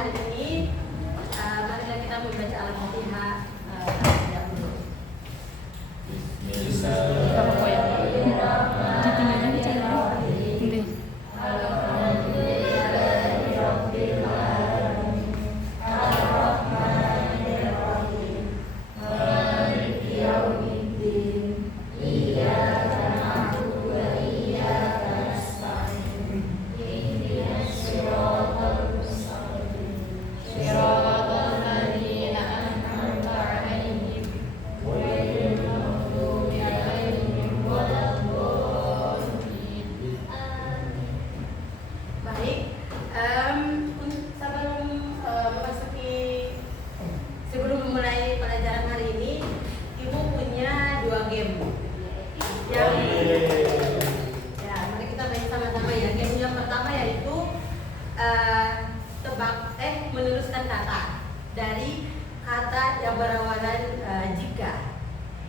hari ini marilah kita membaca Al-Fatihah dahulu. Meneruskan kata dari kata yang berawalan jika.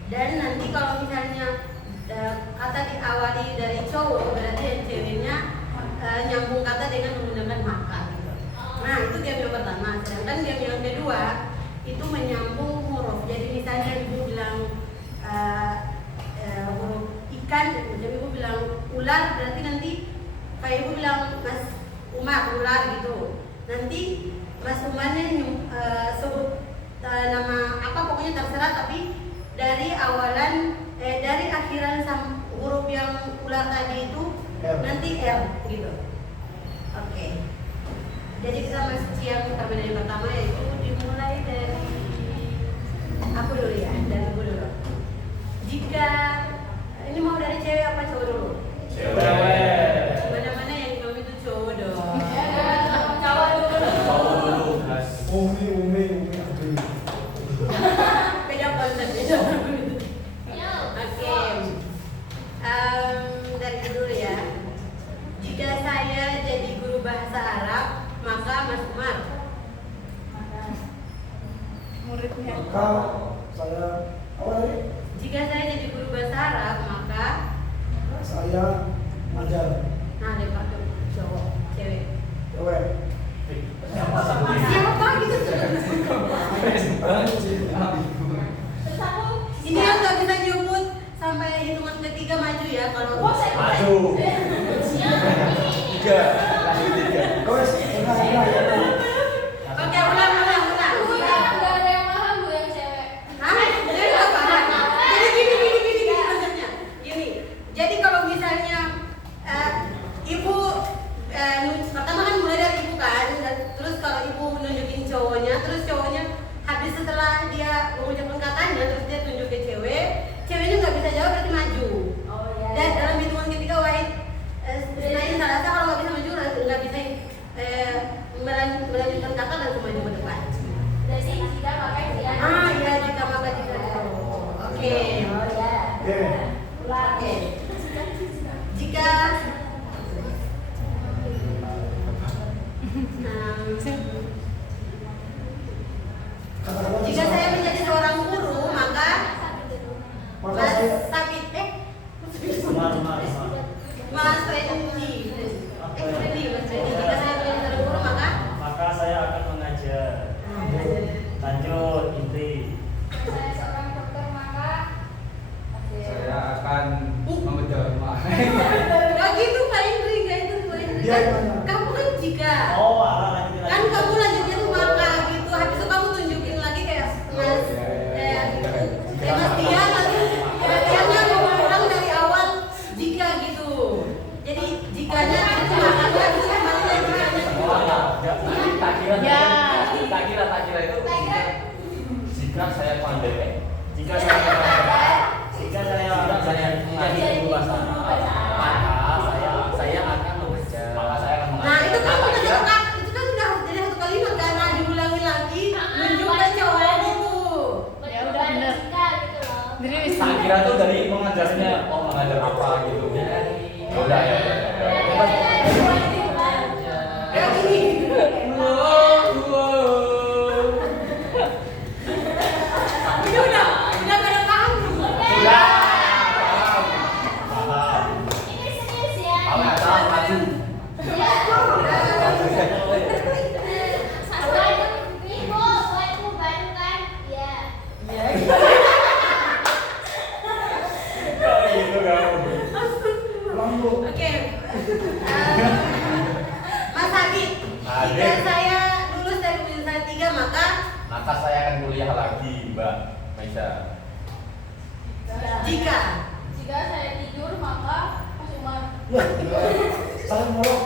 Dan nanti kalau misalnya kata diawali dari cowok, berarti yang ceweknya nyambung kata dengan menggunakan maka gitu. Nah itu game yang pertama. Sedangkan game yang kedua itu menyambung huruf. Jadi misalnya ibu bilang huruf ikan, jadi ibu bilang ular, berarti nanti kayak ibu bilang Mas Umar ular gitu. Nanti Mas Umarnya sebut nama apa pokoknya terserah, tapi dari awalan dari akhiran huruf yang ular tadi itu nanti R gitu. Oke. Jadi kita masuk yang perbedaan pertama, yaitu dimulai dari aku dulu ya, dari aku dulu. Jika ini mau dari cewek apa cowok dulu? Cewek. Mana-mana yang belum itu cowok dong. Umi. Beda konsep beda. Oke. Dari dulu ya. Jika saya jadi guru bahasa Arab, maka Mas Umar. Muridnya. Maka saya Jika saya jadi guru bahasa Arab, maka saya ngajar. nah lempar ke cowok, cewek. Cewek. Siapa gitu? Ini yang nggak bisa nyebut sampai hitungan ketiga maju ya kalau Maju. Tiga. Wes, Oke, ulang. Nggak ada yang paham bu yang cewek. Hah? Jadi nggak paham. Jadi gini konsepnya. Gini. Jadi kalau misalnya ibu pertama kan mulai dari ibu kan, dan terus kalau ibu nunjukin cowoknya, terus cowoknya habis setelah dia mengucapkan katanya, terus dia tunjuk ke ceweknya nggak bisa jawab berarti maju. Oh iya. Dan dalam hitungan ketiga wahid selain salah kalau nggak bisa maju nggak bisa melanjutkan kata langsung maju ke depan. Dari jika pakai dia. Iya jika maka jika. Oke. Oh ya. Ulang. Oke. Jika jika saya menjadi seorang guru, maka Mas Sabit Mas Randy. Jika saya menjadi seorang guru, Maka saya akan mengajar. Lanjut, Indri. Saya seorang dokter maka Saya akan membedah rumah. nggak gitu Pak Indri, nggak itu Pak Indri. Kamu kan jika Oh, lanjut. kan kamu lanjutnya tuh maka gitu, habis itu kamu tunjukin lagi kayak Mas Mas Tia, nanti latihannya mau ulang dari awal jika gitu. Jadi jikanya itu makanya itu kembali dari jikanya. Tak kira itu. Jika saya pandai, Jika saya mengajar guru bahasa Arab, maka saya akan mengajar. Maka saya akan mengajar. Nah itu kan udah itu kan udah jadi satu kalimat karena diulangi lagi menunjukkan cowok itu. ya udah bener. Gitu loh. Tak kira tuh dari mengajarnya, mengajar apa gitu. Udah ya. Kayak gini. Ini udah pada paham belum? Ini serius ya. Maju. Ya. dulu. Oke. Mas Habib, jika Habib. saya lulus dari Universitas 3 maka Maka saya akan kuliah lagi, Mbak Maisa. jika Jika saya tidur maka Mas Umar. Ya, saya ngolok.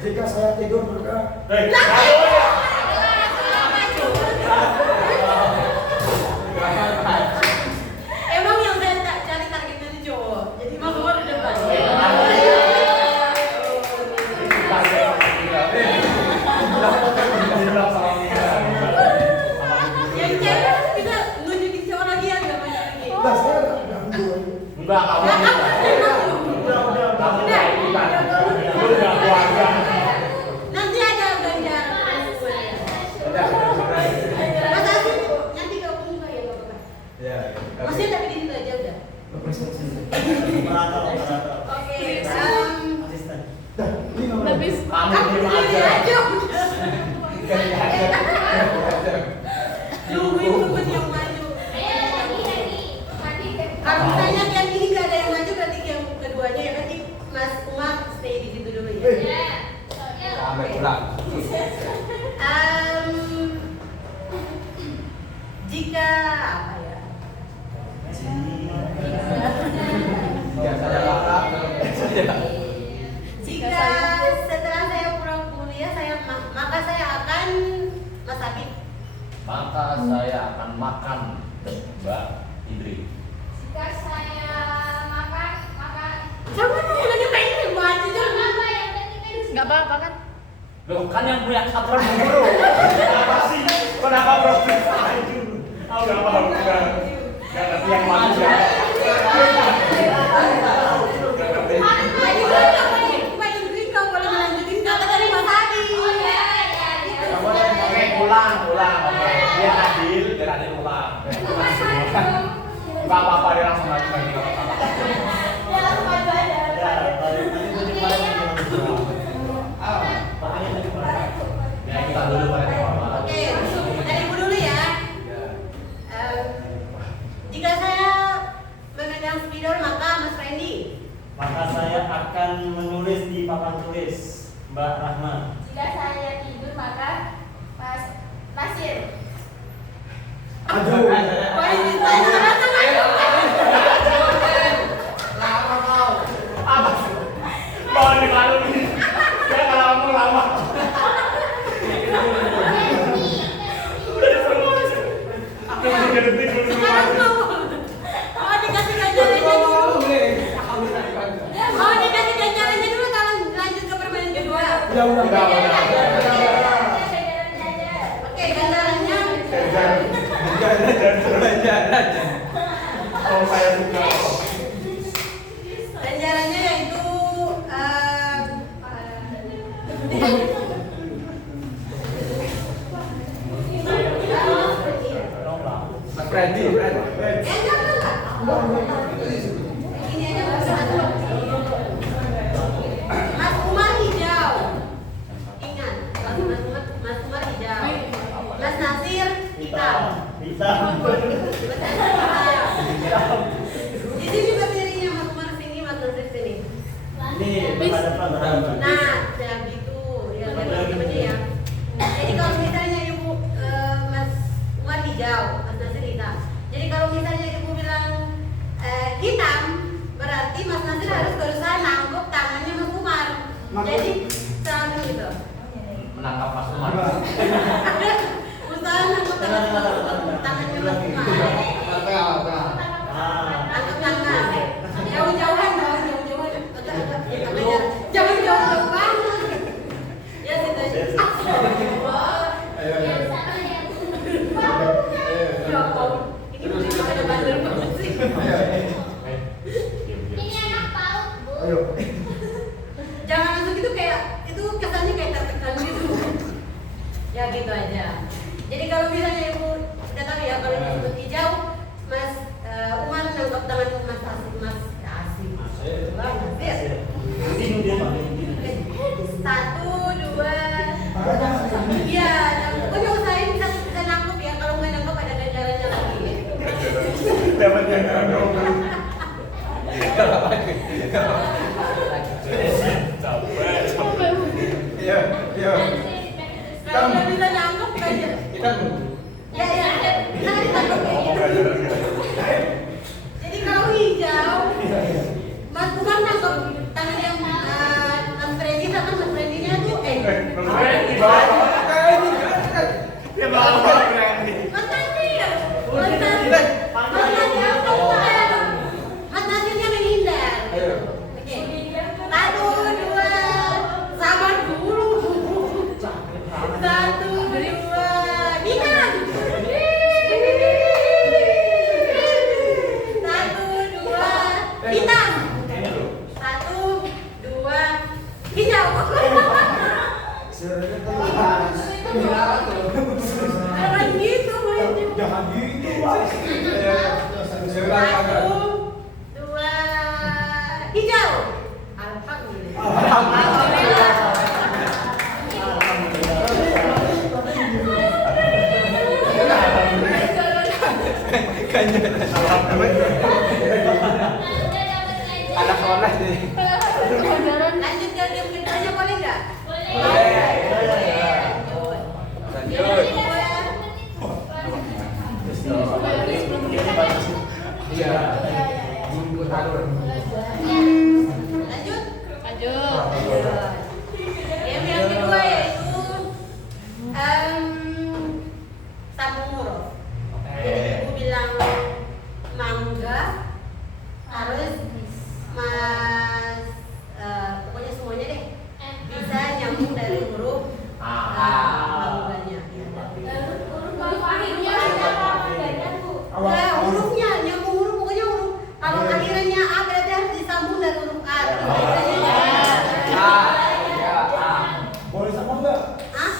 Jika saya tidur maka emang yang saya cari targetnya itu cowok. Jadi Mas Umar di depan. Yang cewek bisa nunjukin cowok lagi ya, nggak banyak lagi. Nah, saya nggak dulu. Enggak, kamu Nah, bisa. Udah keluarga. nanti ada ganjar. Mas Asif, nanti kamu buka ya nggak apa-apa. Ya. Maksudnya tapi di situ aja udah. Prestasi. Operator. Oke. Asisten. Dah, ini nomor. Kamu Kamu terima sendiri aja. aja udah. Nungguin temen yang maju. Ayo lagi. Mati. Kalau misalnya yang ini nggak ada yang maju, berarti yang keduanya ya berarti Mas Umar stay di situ dulu ya. Ya. Soalnya Sampai pulang. Jika apa ya? Ya, saya lapar. Jika setelah saya pulang kuliah maka saya akan Mas Habib. Maka saya akan makan, Mbak Indri. jika saya makan. Jangan dulu lagi pengen maju jangan. Apa yang penting kan? Nggak apa-apa kan? Loh, kan yang punya aturan guru. Kenapa sih? Kenapa protes aja? Aku nggak paham. Nggak ngerti yang mana. Pengen duit kau boleh melanjutin kata dari Mas Habib. Oh ya, ya. Oke, ulang. Oke, biar adil ulang. Nggak apa-apa, dia langsung maju lagi. Nggak apa-apa. Ya, langsung maju aja. Ya, tadi tadi kemarin Ya, kita dulu pada apa. Oke, dari ibu dulu ya. Jika saya memegang spidol maka Mas Randy. Maka saya akan menulis di papan tulis, Mbak Rahma. Jika saya tidur maka Mas Nasir. Aduh. Wah, ini saya Lama kau. Apa sih? Mau di malu nih. Ya kalau kamu lama. Udah disuruh. Aku udah detik dulu. sekarang mau dikasih ganjarannya dulu. Mau dikasih ganjarannya dulu kalau lanjut ke permainan kedua. Udah. Oke, ganjarannya Oh, saya suka. ganjarannya yaitu Mas Freddy. ini aja Mas Umar hijau. Ingat, Mas Umar hijau. Mas Nasir hitam. Hitam. Di sini juga dirinya Mas Umar sini, Mas Nasir sini. Ini depan. Nah, ya gitu. Ya, teman-teman ya. Jadi kalau misalnya ibu Mas Umar hijau, Mas Nasir hitam. Jadi kalau misalnya ibu bilang hitam, berarti Mas Nasir harus berusaha nangkep tangannya Mas Umar. Jadi selalu gitu. Menangkap Mas Umar. Usaha nangkep tangannya Mas Umar. Angkat tangan. Jauh-jauhan dong, jauh-jauhan. Agak-agak. Jangan jauh-jauh banget. Ya, situ aja. Ya ampun. Ini bener ada bandel banget sih. Ini anak PAUD, Bu. Ayo. Jangan langsung gitu kayak itu kesannya kayak tertekan gitu. Ya gitu aja. Jadi kalau misalnya ibu udah tahu ya kalau disebut hijau, Mas Umar nangkap tangan Mas Asif, Mas Asif. Wah, Nasir. Sini dia Pak. 1, 2, iya, pokoknya usahain bisa nangkep ya. Kalau nggak nangkep ada ganjarannya lagi. Dapat yang Capek. Iya, iya. Kalau udah bisa nyangkep aja. Kita Ya, kita ditangkap kayak gitu. Jadi kalau hijau, Mas Umar nangkep tangan yang Mas Freddy sama Mas Freddy-nya tuh Dia bakal berani. Mas Nasir, Mas Nasir, Mas Nasir apa bukan? Mas Nasirnya menghindar. ayo. Oke, 1, 2, sabar dulu. 1, 2, bintang. 1, 2, bintang. 1, 2, hijau. Suaranya kelas. Jangan gitu, mainnya. Jangan gitu, Mas. Satu, dua, hijau. Alhamdulillah. Anak sekolah sih. Lanjut ke game keduanya boleh nggak? Iya. Jemput alur. Lanjut. Lanjut. Game yang kedua yaitu sambung huruf. Jadi ibu bilang mangga, harus mas pokoknya semuanya deh bisa nyambung dari huruf mangganya. Hurufnya nyambung huruf pokoknya huruf. Kalau akhirannya A berarti harus disambung dari huruf A. Boleh sama enggak? Ah?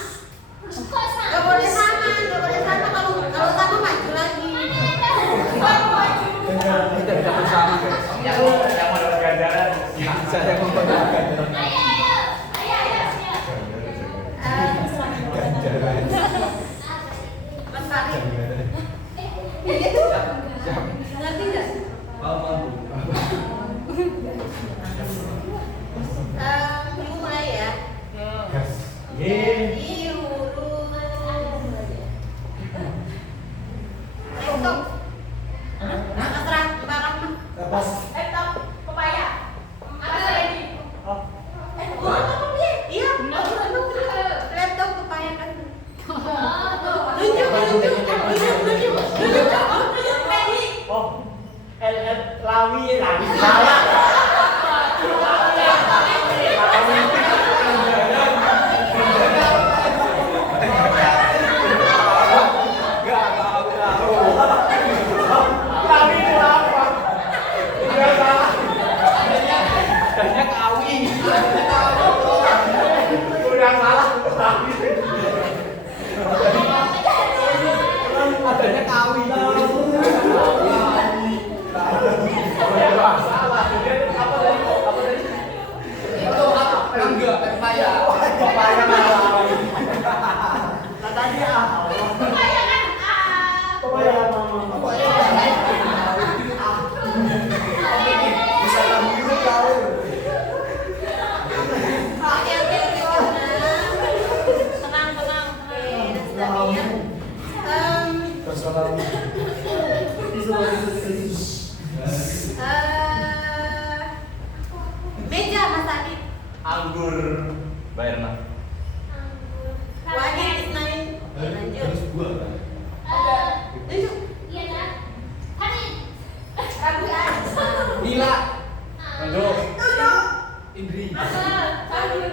Nggak boleh sama, nggak boleh sama. Kalau sama maju lagi. Kita bisa bersama, guys. Yang mau dapat ganjaran. Saya mau banggakan. Mas Farid, itu ngerti nggak? Ibu mulai ya. Dari huruf laptop. Terserah Mbak Rahma. Lepas. Laptop, pepaya. Mas Freddy. Iya, laptop kepaya kan. Tunjuk, Freddy. Oh, Lawi salah. Lawi itu apa? Udah salah. Banyak awi. Udah salah. Lawi. Adanya kawi. Salah. Apa tadi? Itu apa? Enggak, pepaya. Papaya malah. Nah tadi apa? Pepaya kan A. Papaya mama. Bisa kamu itu tahu. Oke, Tenang. Terserah. Meja Mas Adit. Anggur. Bayar mah. Wahid Ismail. Lanjut. Tunjuk. Rabu ya. Nila. Lanjut. Tunjuk. Indri.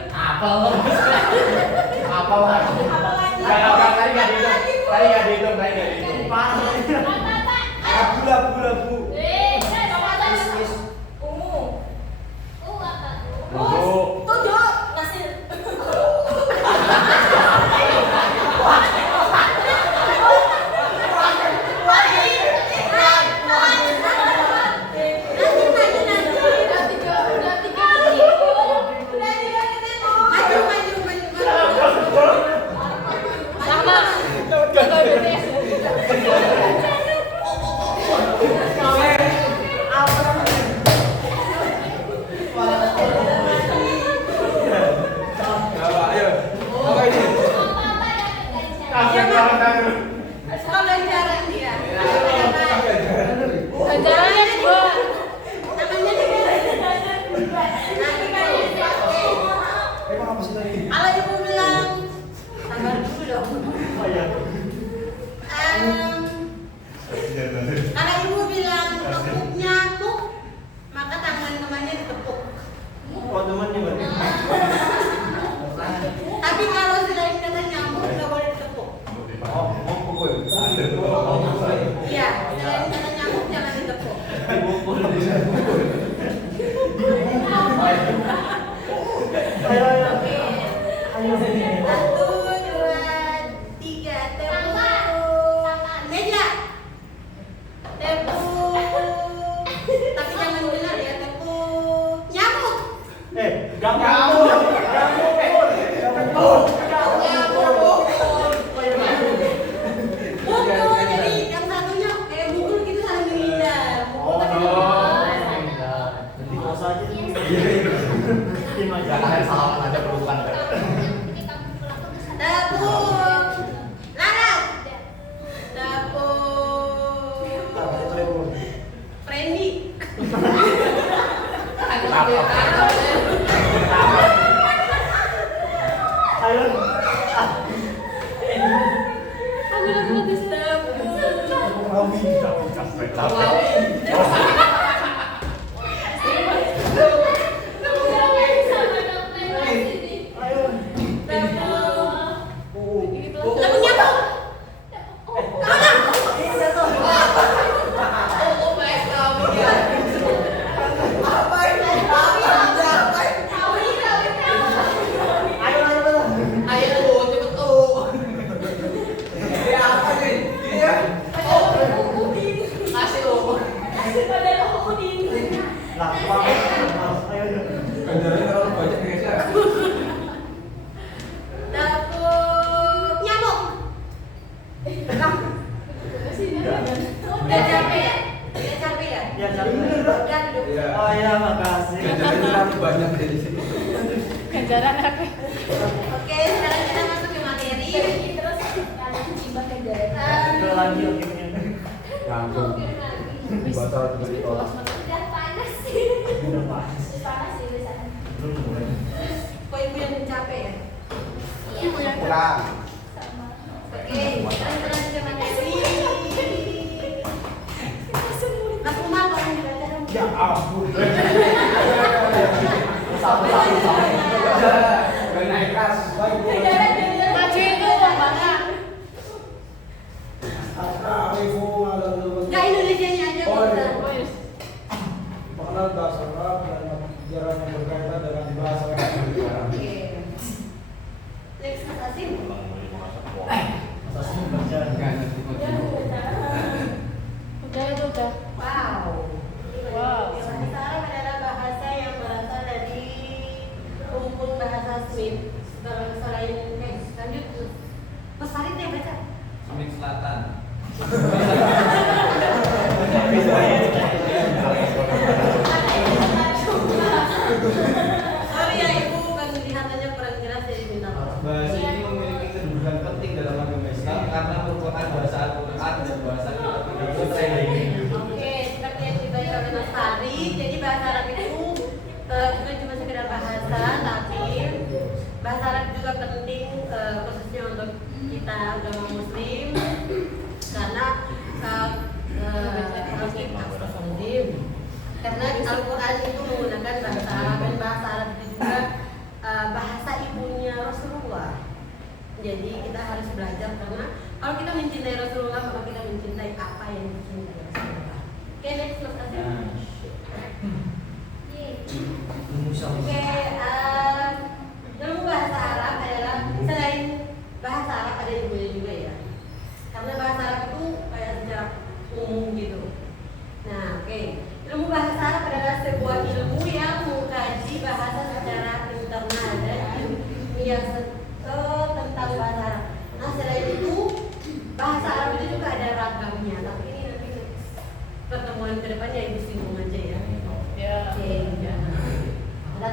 Apa lo? Apa lagi? Tadi nggak dihitung. Labu. Lanjut. Tunjuk. Nasir. Maju. Kok temannya berarti? Tapi kalau selain kata nyamuk nggak boleh ditepuk. Oh, pukul. Iya, selain kata nyamuk jangan ditepuk. Ayo, ayo. Oke. Ayo sini. 1, 2, 3, tepuk. Meja. Tepuk. Tapi jangan benar ya, tepuk. Nyamuk. Ganggu. Mukul, jadi yang satunya kayak mukul gitu saling menghindar. Mukul tapi Nanti kau saja. Tim aja. Jangan salah aja pelukan. tepuk. Larat. Tepuk. Friendly. Ayo. Tepuk nyamuk. Ganjarannya terlalu banyak guys ya. Tepuk nyamuk. Udah capek ya? Udah capek ya? Ya, capek. Udah duduk. Iya. Oh ya, makasih. Ganjarannya terlalu banyak dari sini. Ganjaran apa? Oke, sekarang kita masuk ke materi. Terus yang tiba ganjaran. Itu lagi oke. Langsung. Batal dari sekolah. Udah panas sih. Udah pas. Panas sih di sana. Belum mulai. Kok ibu yang capek ya? Iya. Pulang. Sama. Oke, sekarang kita lanjut ke materi. Aku mah kalau yang dibaca dong. Ya ampun. Gak naik kelas. Baik, Bu. Maju itu banget. Enggak Indonesianya aja Oh, bisa. iya. Mengenal bahasa Arab dan ajaran yang berkaitan dengan bahasa Arab. Oke. Next Mas Asim. Asasnya baca. Udah itu udah. Wow. Wow. Bahasa Arab adalah bahasa yang berasal dari rumpun bahasa Smith. Selain lanjut tuh. Mas Farid deh baca. Smith Selatan. Sorry ya ibu, kelihatannya kurang jelas jadi minta maaf. Bahasa ini memiliki kedudukan penting dalam agama Islam karena merupakan bahasa Al-Quran dan bahasa kitab Oke, seperti yang dibaca oleh Mas Farid, jadi bahasa Arab itu bukan cuma sekedar bahasa, tapi bahasa Arab juga penting khususnya untuk kita agama Muslim karena karena Al-Quran itu menggunakan bahasa Arab dan bahasa Arab itu juga bahasa ibunya Rasulullah. Jadi kita harus belajar karena kalau kita mencintai Rasulullah maka kita mencintai apa yang dicintai Rasulullah. Oke, next Mas Asim. Oke, ilmu bahasa Arab adalah selain bahasa Arab ada ilmunya juga ya. Karena bahasa Arab itu kayak secara umum gitu. Nah, oke. Ilmu bahasa Arab adalah sebuah ilmu yang mengkaji bahasa secara internal dan ilmiah tentang bahasa Arab. Nah, selain itu bahasa Arab itu juga ada ragamnya. Tapi ini nanti pertemuan kedepannya ibu singgung aja ya. Ya. Oke. Ada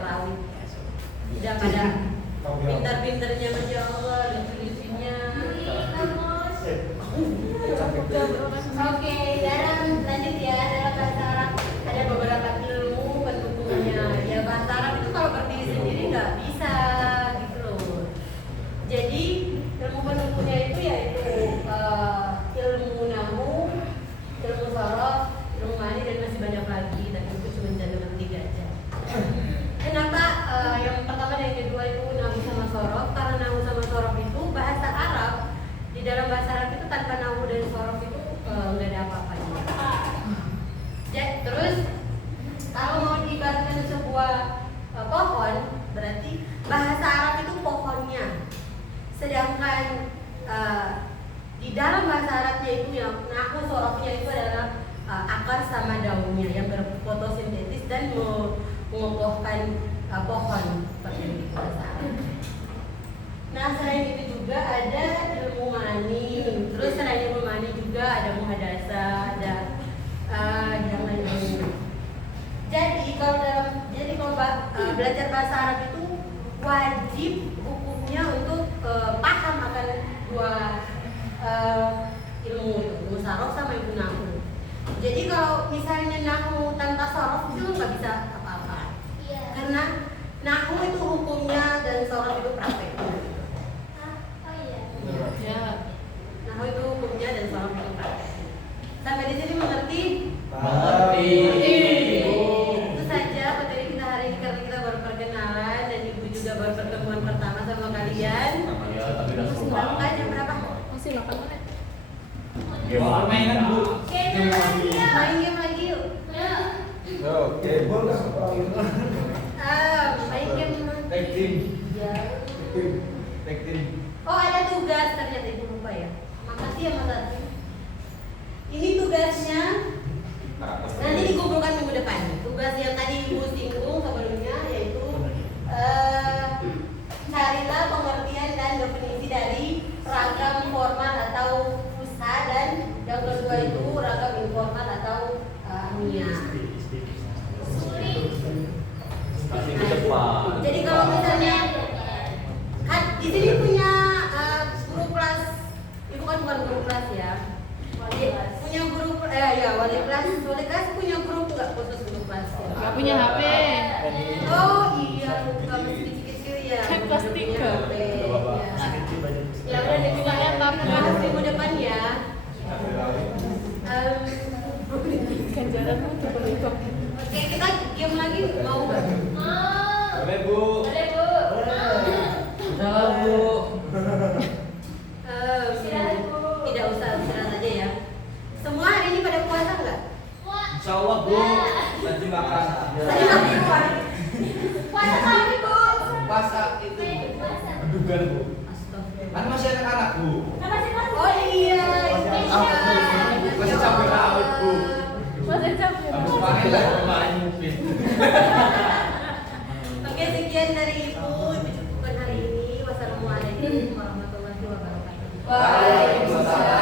rawit. Udah pada pintar-pintarnya Masya Allah, lucu-lucunya. Oke, dalam lanjut ya, dalam bahasa Arab ada beberapa ilmu pendukungnya. Ya bahasa Arab itu kalau berdiri sendiri nggak bisa gitu loh. Jadi ilmu pendukungnya itu yaitu ilmu nahu, ilmu sorof, ilmu mani dan masih banyak lagi. Tapi itu cuma jalan 3 aja. Kenapa yang pertama dan yang kedua itu nahu sama sorof? Karena nahu sama sorof itu bahasa Arab. Di dalam bahasa Arab itu tanpa nahu dan sorof itu nggak ada apa-apanya. Terus kalau mau diibaratkan sebuah pohon, berarti bahasa Arab itu pohonnya. Sedangkan di dalam bahasa Arabnya itu yang nahu sorofnya itu adalah akar sama daunnya yang berfotosintesis dan mengokohkan pohon seperti itu bahasa Arab. Nah selain itu juga ada ilmu mani. Terus selain ilmu mani juga ada muhadasa, ada yang lain-lain. Jadi kalau belajar bahasa Arab itu wajib hukumnya untuk paham akan dua ilmu itu, ilmu sorof sama ilmu nahu. Jadi kalau misalnya nahu tanpa sorof itu nggak bisa apa-apa. Karena nahu itu hukumnya dan sorof itu prakteknya. Nahu itu hukumnya dan sorof itu prakteknya. Sampai di sini mengerti? Mengerti. Itu saja materi kita hari ini karena kita baru perkenalan dan ibu juga baru pertemuan pertama sama kalian. Ya, tapi udah suka. Jam berapa? Masih 8 menit. Permainan Bu. Main game lagi yuk. Oke, boleh Main game. Tag team. Ya. Tag team. Oh ada tugas ternyata ibu lupa ya. Makasih ya Mas Adi. Ini tugasnya nanti dikumpulkan minggu depan. Tugas yang tadi ibu singgung sebelumnya yaitu carilah pengertian dan definisi dari ragam formal atau fusha dan yang kedua itu ragam informal atau amia. Masih ke depan. Jadi kalau misalnya kan di sini punya guru kelas, ibu kan bukan guru kelas ya. Punya guru wali kelas punya guru nggak khusus guru kelas ya? Gak punya HP. Oh iya, lupa masih kecil-kecil ya. Kan kelas Punya 3. HP, ya. Ya udah dibilangnya tapi Bahas minggu depan ya. ganjaranmu tuh berikut. Oke, kita game lagi mau nggak? Boleh Bu. Boleh Bu. Salah Bu. Tidak usah istirahat aja ya. Semua hari ini pada puasa nggak? Insya Allah Bu. Nanti makan. Tadi makan. Puasa kami bu. Puasa itu. Menduga Bu. Astagfirullah. Kan masih anak-anak Bu. Oh iya. Masih capek rawit Bu. Masih capek. Habis panen lah kemarin mungkin. Oke, sekian dari ibu. Ibu cukupkan hari ini. Wassalamualaikum warahmatullahi wabarakatuh. Waalaikumsalam.